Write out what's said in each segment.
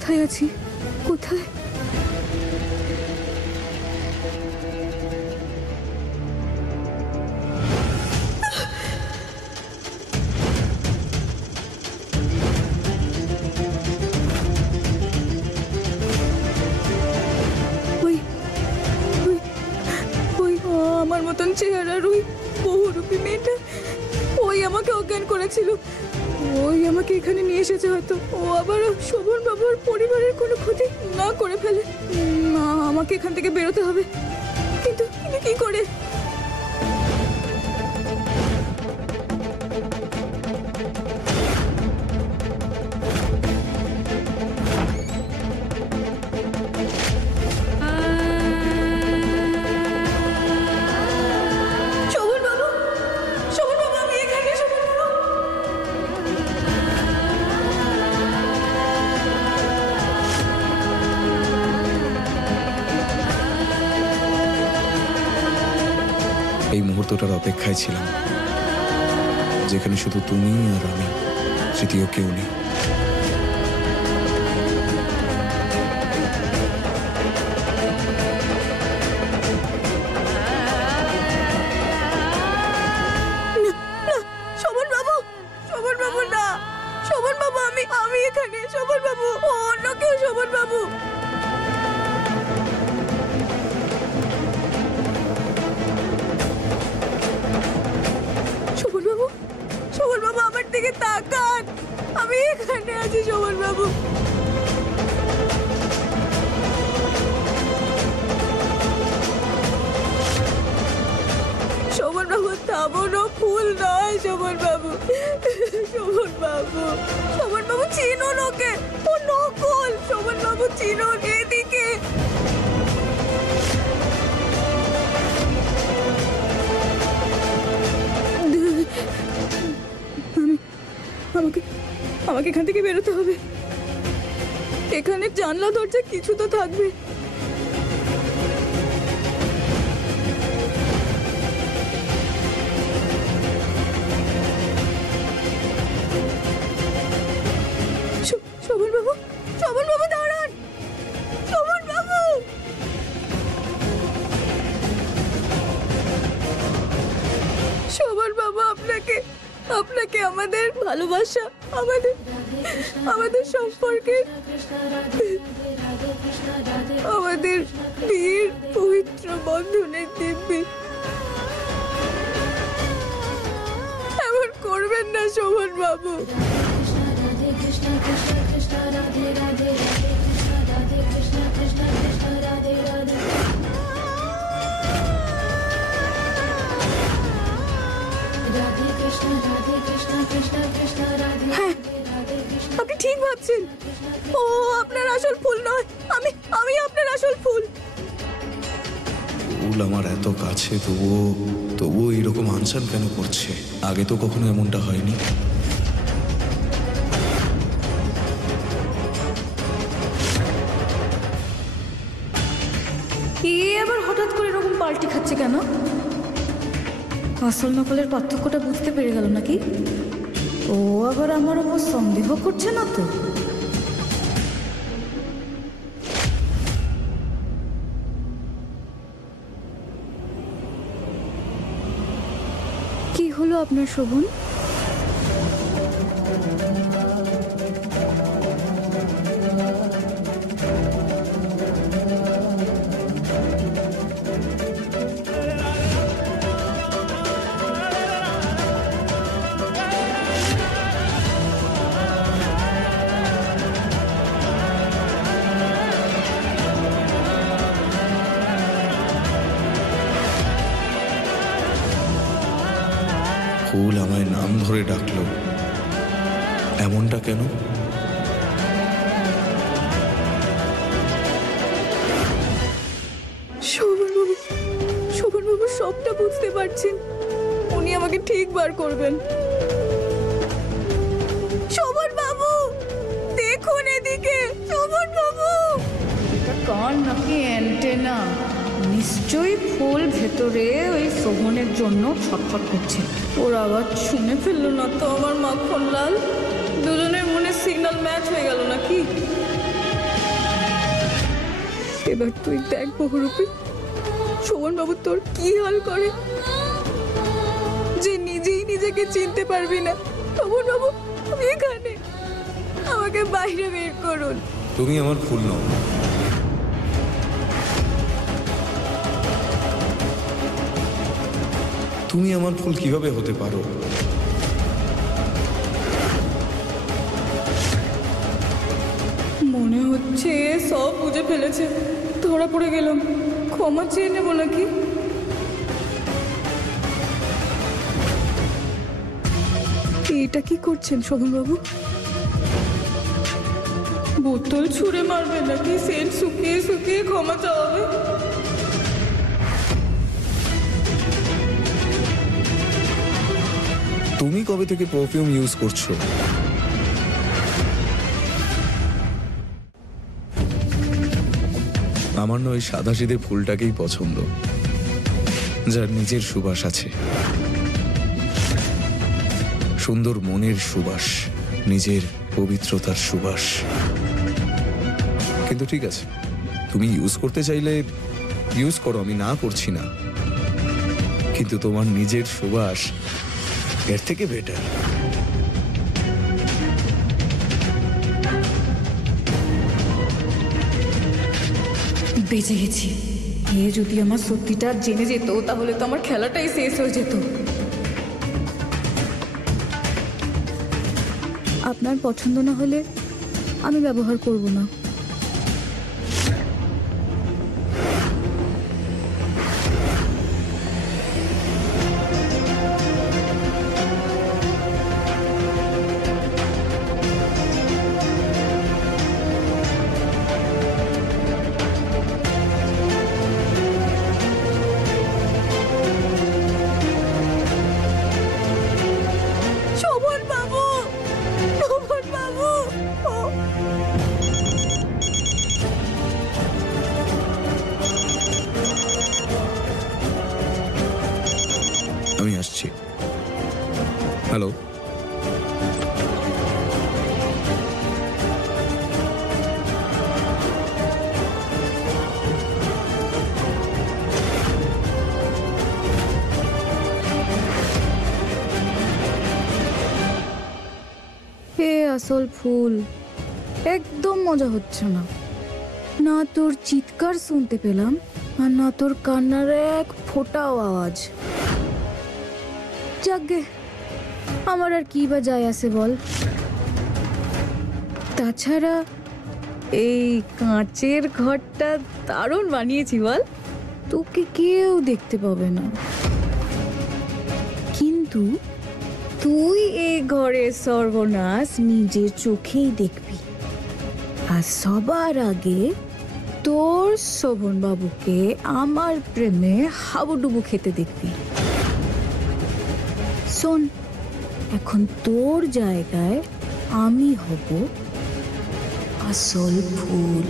কোথায় আছি? কোথায়? আমার মতন চেহারার ওই বহুরূপী মেয়েটা, ওই আমাকে অজ্ঞান করেছিল। ওই আমাকে এখানে নিয়ে এসেছে। হয়তো ও আবার শোভন বাবুর পরিবারের কোনো ক্ষতি না করে ফেলে। না, আমাকে এখান থেকে বেরোতে হবে। কিন্তু কি করে? এই মুহূর্তটার অপেক্ষায় ছিলাম, যেখানে শুধু তুমি আর আমি, তৃতীয় কেউ নেই। শোভন বাবু, না, শোভন বাবু, আমি এখানে। শোভন বাবু, অন্য কেউ। শোভন বাবু, আমার দিকে তাকান। আমি এখানে আছি শোভন বাবু। শোভন বাবু, তাবনো ফুল নয় শোভন বাবু। শোভন বাবু, চিনুন ওকে, ও নকল। শোভন বাবু, চিনুন, এদিকে। আমাকে এখান থেকে বেরোতে হবে। এখানে জানলা দরজা কিছু তো থাকবে। শোভন বাবু, দাঁড়ান। শোভন বাবু, আপনাকে আমাদের ভালোবাসা, আমাদের সম্পর্কে, আমাদের বিয়ের পবিত্র বন্ধনের দিব্যি এমন করবেন না শোভন বাবু। হ্যাঁ, আপনি ঠিক ভাবছেন। ও আপনার আসল ফুল নয়, আমি আপনার আসল ফুল। ফুল আমার এত কাছে, তবুও এরকম আনসান কেন করছে? আগে তো কখনো এমনটা হয়নি। আবার হঠাৎ করে এরকম পাল্টি খাচ্ছে কেন? আসল নকলের পার্থক্যটা বুঝতে পেরে গেল নাকি? ও আবার আমার উপর সন্দেহ করছে না তো? কি হলো আপনার শোভন? ফুল আমায় নাম ধরে ডাকলো, এমনটা কেন? শোভন বাবু সবটা বুঝতে পারছেন। উনি আমাকে ঠিক বার করবেন। শোভন বাবু, দেখুন এদিকে। শোভন বাবু, এটা কান নাকি অ্যান্টেনা? নিশ্চয়ই ফুল ভেতরে ওই শোভনের জন্য ছটফট করছে। ওরা আবার শুনে ফেললো না তো আমার মাখন লাল? দুজনের মনে সিগন্যাল ম্যাচ হয়ে গেল নাকি? এবার তুই দেখ বহুরূপী, শোভন বাবু তোর কি হাল করে, যে নিজেই নিজেকে চিনতে পারবি না। শোভন বাবু, আমি এখানে, আমাকে বাইরে বের করুন। তুমি আমার ফুল নও। তুমি আমার ফুল কিভাবে হতে পারো? মনে হচ্ছে সব বুঝে ফেলেছে, ধরা পড়ে গেলাম, ক্ষমা চেয়ে নেবো নাকি? এটা কি করছেন শোভন বাবু? বোতল ছুঁড়ে মারবে নাকি সেন্ট শুকিয়ে শুকিয়ে ক্ষমা চাওয়াবে? তুমি কবে থেকে পারফিউম ইউজ করছো? আমার না ওই সাদাসিধে ফুলটাকেই পছন্দ, যার নিজের সুবাস আছে, সুন্দর মনের সুবাস, নিজের পবিত্রতার সুবাস। কিন্তু ঠিক আছে, তুমি ইউজ করতে চাইলে ইউজ করো, আমি না করছি না, কিন্তু তোমার নিজের সুবাস এর থেকে বেটার। বেঁচে গেছি। এ যদি আমার সত্যিটা জেনে যেত তাহলে তো আমার খেলাটাই শেষ হয়ে যেত। আপনার পছন্দ না হলে আমি ব্যবহার করব না। শোভন বাবু, শোভন বাবু, আমি আসছি। হ্যালো, হে আসল ফুল, একদম মজা হচ্ছে না। না তোর চিৎকার শুনতে পেলাম, আর না তোর কান্নার এক ফোঁটাও আওয়াজ। যাকগে, আমার আর কি বা যায় আসে বল। তাছাড়া এই কাঁচের ঘরটা দারুণ বানিয়েছি বল, তোকে কেউ দেখতে পাবে না, কিন্তু তুই এই ঘরের সর্বনাশ নিজের চোখেই দেখবি। আর সবার আগে তোর শোভন বাবুকে আমার প্রেমে হাবুডুবু খেতে দেখবি। শোন, এখন তোর জায়গায় আমি হব আসল ফুল।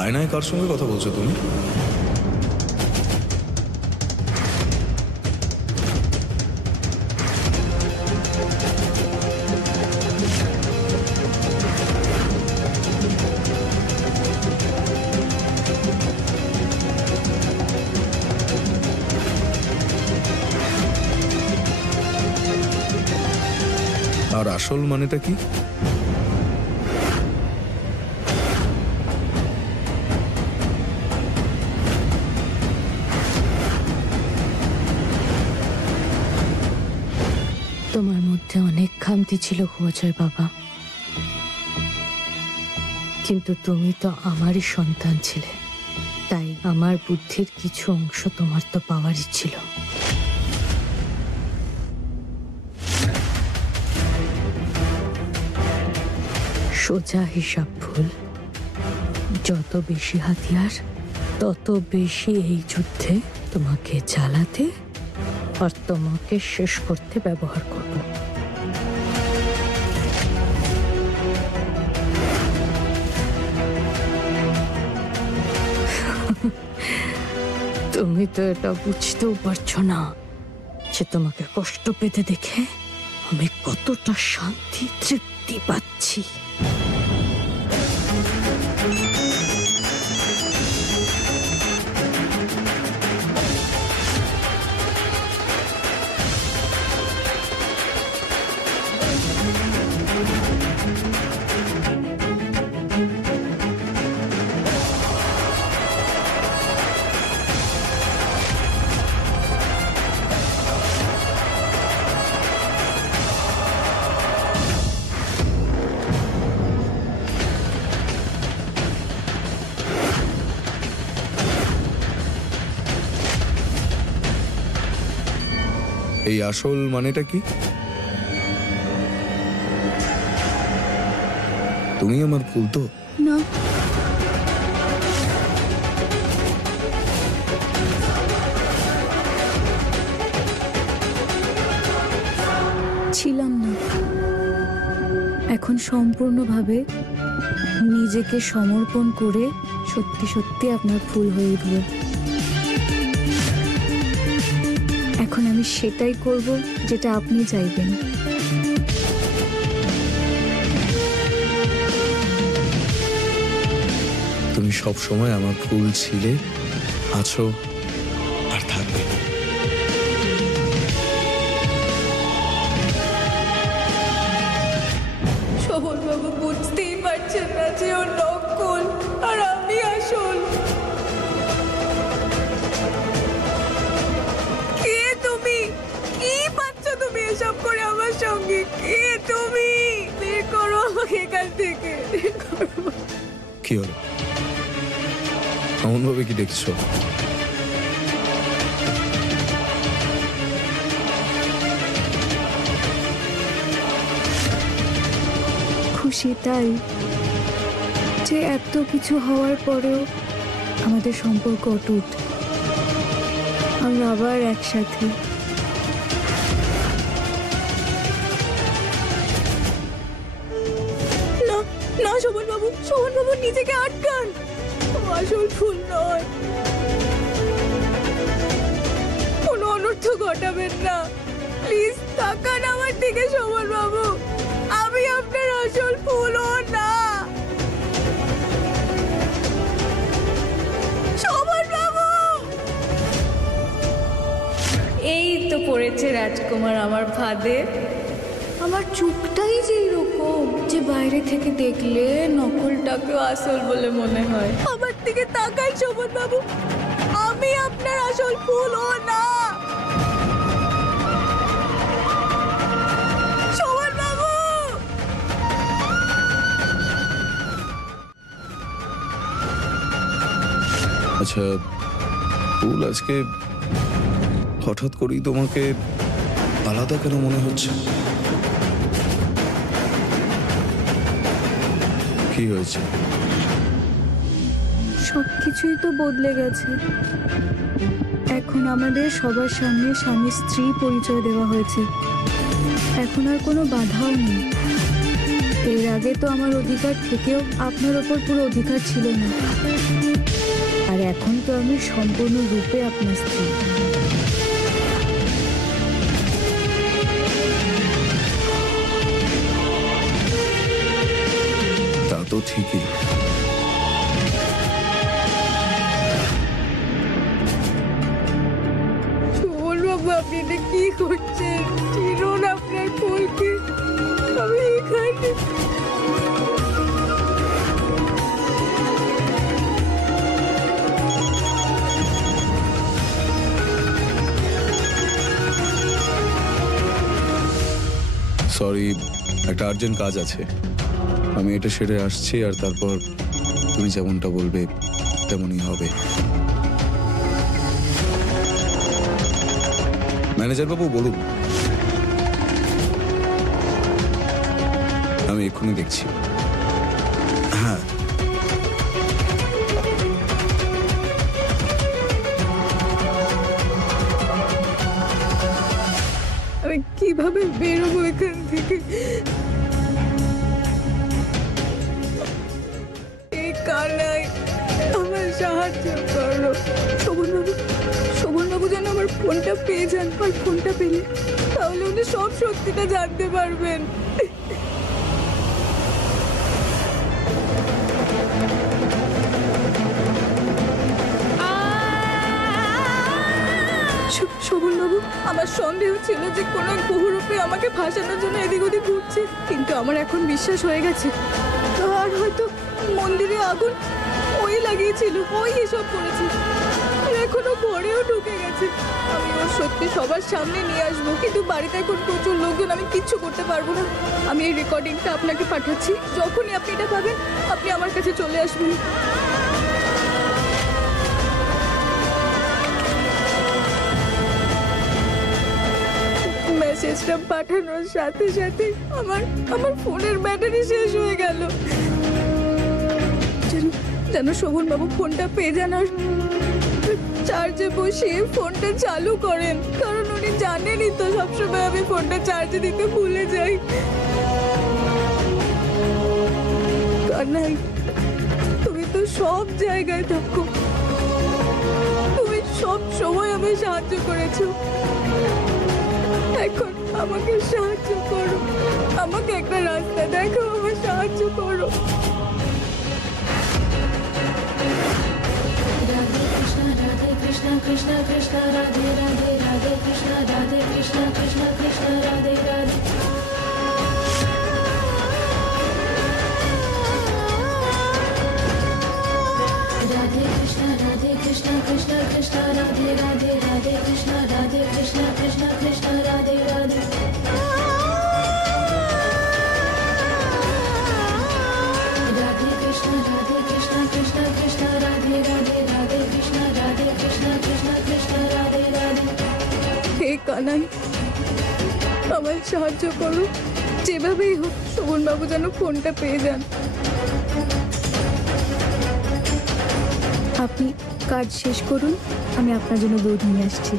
আয়নায় কার সঙ্গে কথা বলছো তুমি? আর আসল মানেটা কি? তোমার মধ্যে অনেক খামতি ছিল অজয় বাবা, কিন্তু তুমি তো আমারই সন্তান ছিলে, তাই আমার বুদ্ধির কিছু অংশ তোমার তো পাওয়ারই ছিল। সোজা হিসাব ভুল, যত বেশি হাতিয়ার তত বেশি এই যুদ্ধে তোমাকে জ্বালাতে আর তোমাকে শেষ করতে ব্যবহার করব। তুমি তো এটা বুঝতেও পারছো না যে তোমাকে কষ্ট পেতে দেখে আমি কতটা শান্তি তৃপ্তি দেখতেই পাচ্ছি। এই আসল মানেটা কি? তুমি আমার ফুল তো? না, ছিলাম না। এখন সম্পূর্ণভাবে নিজেকে সমর্পণ করে সত্যি সত্যি আপনার ফুল হয়ে উঠব। এখন আমি সেটাই করব যেটা আপনি চাইবেন। তুমি সব সময় আমার ফুল ছিলে, আছো আর থাকবে। শোভনবাবু বুঝতেই পারছেন না যে ও নকল আর আমি আসল। কে তুমি? কি পাচ্ছ তুমি এসব করে আমার সঙ্গে? কে তুমি? বের করো আমাকে এখান থেকে, বের করো। কি হলো? এমন ভাবে কি দেখছো? খুশি তাই যে এত কিছু হওয়ার পরেও আমাদের সম্পর্ক অটুট। আমরা আবার একসাথে। না না, শোভনবাবু, শোভনবাবু নিজেকে আটকান। ও আসল ফুল নয়। কোনো অনর্থ ঘটাবেন না, প্লিজ তাকান আমার দিকে শোভনবাবু। আমি আপনার আসল ফুলও না। শোভনবাবু! এই তো পড়েছে রাজকুমার আমার ফাঁদে। আমার চোখটাই যে এরকম যে বাইরে থেকে দেখলে নকলটাকেও আসল বলে মনে হয়। আমার দিকে তাকান শোভনবাবু, আমি আপনার আসল ফুলও না। শোভনবাবু! আচ্ছা ফুল, আজকে হঠাৎ করেই তোমাকে আলাদা কেন মনে হচ্ছে? কি হয়েছে? সবকিছুই তো বদলে গেছে। এখন আমাদের সবার সামনে স্বামী স্ত্রী পরিচয় দেওয়া হয়েছে। এখন আর কোনো বাধাও নেই। এর আগে তো আমার অধিকার থেকেও আপনার ওপর পুরো অধিকার ছিল না। আর এখন তো আমি সম্পূর্ণ রূপে আপনার স্ত্রী। তা তো ঠিকই। শোভনবাবু, আপনি এটা কি করছেন? চিনুন আপনার ফুলকে। আমি এখানে। সরি, একটা আর্জেন্ট কাজ আছে, আমি এটা সেরে আসছি। আর তারপর তুমি যেমনটা বলবে তেমনই হবে। ম্যানেজার বাবু বলুন। আমি এক্ষুনি দেখছি। হ্যাঁ, আমি কিভাবে বেরোবো এখান থেকে? এই কানাই আমার সাহায্য করো। শোভনবাবু, শোভনবাবু যেন আমার ফোনটা পেয়ে যান। আর ফোনটা পেলে তাহলে উনি সব সত্যিটা জানতে পারবেন। শোভন বাবু, আমার সন্দেহ ছিল যে কোনো এক বহুরূপে আমাকে ফাঁসানোর জন্য এদিক ওদিক ঘুরছে, কিন্তু আমার এখন বিশ্বাস হয়ে গেছে। আর হয়তো মন্দিরে আগুন ওই লাগিয়েছিল, ওই এসব করেছে। আর এখনো ঘরেও ঢুকে গেছে। আমি ওর সত্যি সবার সামনে নিয়ে আসবো, কিন্তু বাড়িতে এখন প্রচুর লোকজন, আমি কিচ্ছু করতে পারবো না। আমি এই রেকর্ডিংটা আপনাকে পাঠাচ্ছি, যখনই আপনি এটা পাবেন আপনি আমার কাছে চলে আসবেন। মেসেজটা পাঠানোর সাথে সাথে আমার ফোনের ব্যাটারি শেষ হয়ে গেল। যেন শোভন বাবু ফোনটা পেয়ে যান আর চার্জে বসিয়ে ফোনটা চালু করেন, কারণ উনি জানেনই তো সবসময় আমি ফোনটা চার্জে দিতে ভুলে যাই। কানাই, তুমি তো সব জায়গায় থাকো, তুমি সব সময় আমায় সাহায্য করেছো। এখন আমাকে সাহায্য করো, আমাকে একটা রাস্তা দেখো, আমায় সাহায্য করো। Krishna Krishna Krishna Radhe Radhe Radhe Krishna Radhe Krishna Krishna Krishna Radhe Radhe Radhe Krishna Krishna Krishna Radhe Radhe Radhe Krishna Radhe Krishna Krishna Krishna Radhe Radhe Radhe Krishna Krishna Krishna Radhe Radhe Radhe Krishna Radhe Krishna Krishna Krishna Radhe Radhe হে কানাই, আমায় সাহায্য করো, যেভাবেই হোক শোভন বাবু যেন ফোনটা পেয়ে যান। আপনি কাজ শেষ করুন, আমি আপনার জন্য দুধ নিয়ে আসছি।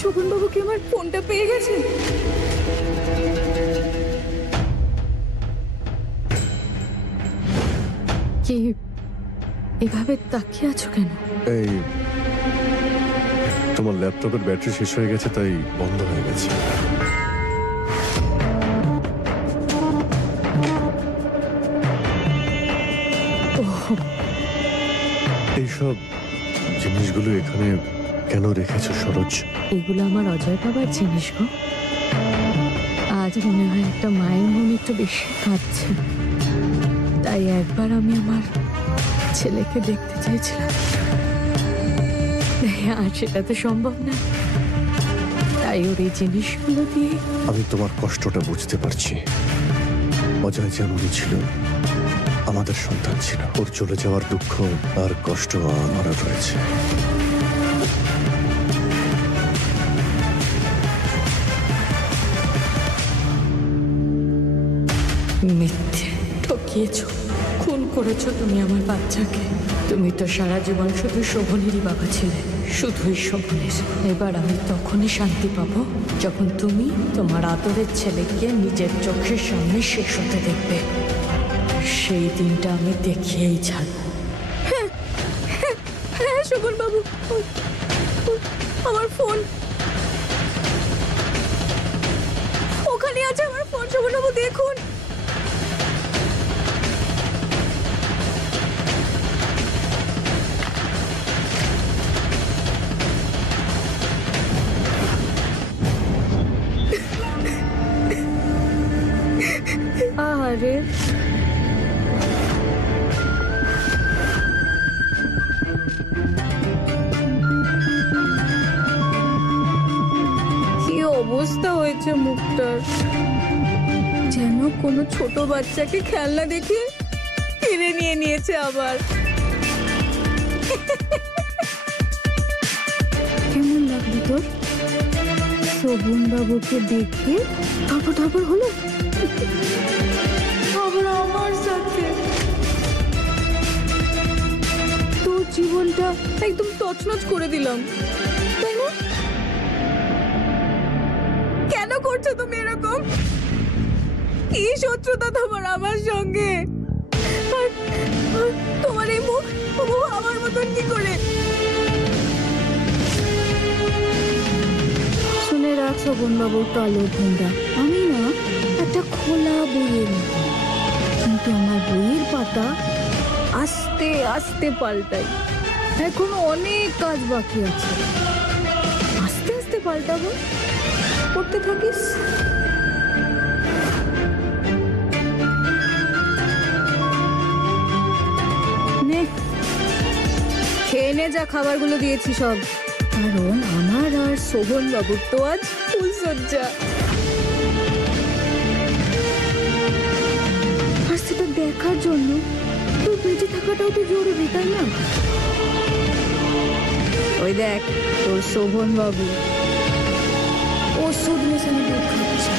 শোভন বাবু কি আমার ফোনটা পেয়ে গেছে? কি এভাবে তাকিয়ে আছো কেন? এই তোমার ল্যাপটপের ব্যাটারি শেষ হয়ে গেছে, তাই বন্ধ হয়ে গেছে। এইসব জিনিসগুলো এখানে কেন রেখেছো সরোজ? এগুলো আমার অজয় বাবার জিনিস গো। আজ মনে হয় একটা মায়ের মন একটু বেশি কাঁদছে, তাই একবার আমি আমার ছেলেকে দেখতে চাইছিলাম। আর সেটা তো সম্ভব না, তাই ওর এই জিনিসগুলো দিয়ে। আমি তোমার কষ্টটা বুঝতে পারছি। অজয় যেমনই ছিল, আমাদের সন্তান ছিল। ওর চলে যাওয়ার দুঃখ আর কষ্ট আমারও রয়েছে। মিথ্যে ঠকিয়েছ, খুন করেছো তুমি আমার বাচ্চাকে। তুমি তো সারা জীবন শুধু শোভনেরই বাবা ছিলে, শুধুই শোভনের। এবার আমি তখনই শান্তি পাবো যখন তুমি তোমার আদরের ছেলেকে নিজের চোখের সামনে শেষ হতে দেখবে। সেই দিনটা আমি দেখিয়েই ছাড়বো। হ্যাঁ শোভন বাবু, আমার ফোন ওখানে আছে, আমার ফোন। শোভন বাবু দেখুন। আরে কি অবস্থা হয়েছে মুখটার, যেন কোনো ছোট বাচ্চাকে খেলনা দেখে কিনে নিয়ে নিয়েছে আবার। কেমন লাগলো তোর? শোভন বাবুকে দেখে ধপর হলো, আবার আমার সাথে। তোর জীবনটা একদম তছনছ করে দিলাম, তাই না? কেন করছো তুমি এরকম? কি শত্রুতা তোমার আমার সঙ্গে? আর তোমার এই মুখ ও আমার মতন কি করে? শুনে রাখ শোভনবাবুর কালো ভেন্দা, আমি না একটা খোলা বইয়ের মতো, কিন্তু আমার বইয়ের পাতা আস্তে আস্তে পাল্টাই। এখনো অনেক কাজ বাকি আছে, আস্তে আস্তে পাল্টাবো, করতে থাকিস। নে খেয়ে নে যা খাবারগুলো দিয়েছি সব, কারণ আমার আর শোভন বাবুর তো আজ ফুলসজ্জা। আর সেটা দেখার জন্য তোর বেঁচে থাকাটাও তো জরুরি, তাই না? ওই দেখ তোর শোভন বাবু ওষুধ মেশানো দুধ খাচ্ছে।